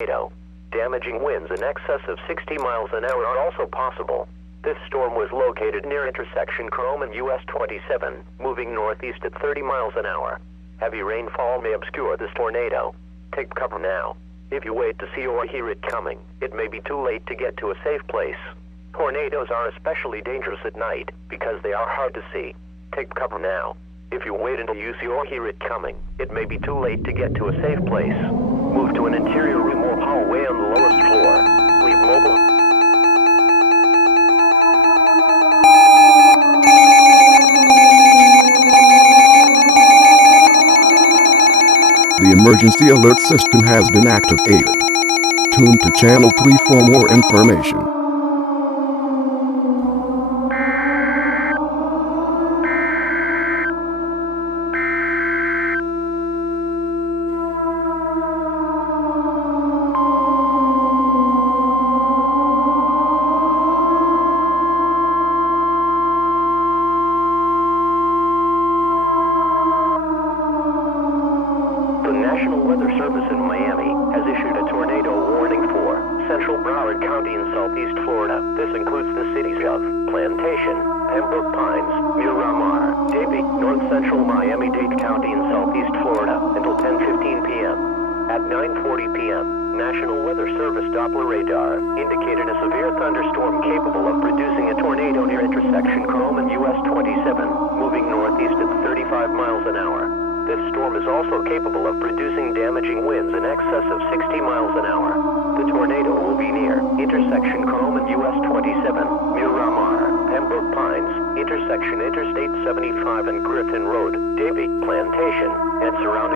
tornado. Damaging winds in excess of 60 miles an hour are also possible. This storm was located near intersection Chrome and US 27, moving northeast at 30 miles an hour. Heavy rainfall may obscure this tornado. Take cover now. If you wait to see or hear it coming, it may be too late to get to a safe place. Tornadoes are especially dangerous at night because they are hard to see. Take cover now. If you wait until you see or hear it coming, it may be too late to get to a safe place. Move to an interior room or hallway on the lowest floor. Leave mobile. The emergency alert system has been activated. Tune to Channel 3 for more information. The National Weather Service in Miami has issued a tornado warning for Central Broward County in southeast Florida. This includes the cities of Plantation, Pembroke Pines, Miramar, Davie, North Central Miami-Dade County in southeast Florida until 10:15 p.m. At 9:40 p.m., National Weather Service Doppler radar indicated a severe thunderstorm capable of producing a tornado near intersection Chrome and US 27, moving northeast at 35 miles an hour. This storm is also capable of producing damaging winds in excess of 60 miles an hour. The tornado will be near intersection Chrome and US 27, Miramar, Pembroke Pines, intersection Interstate 75 and Griffin Road, Davie, Plantation, and surrounding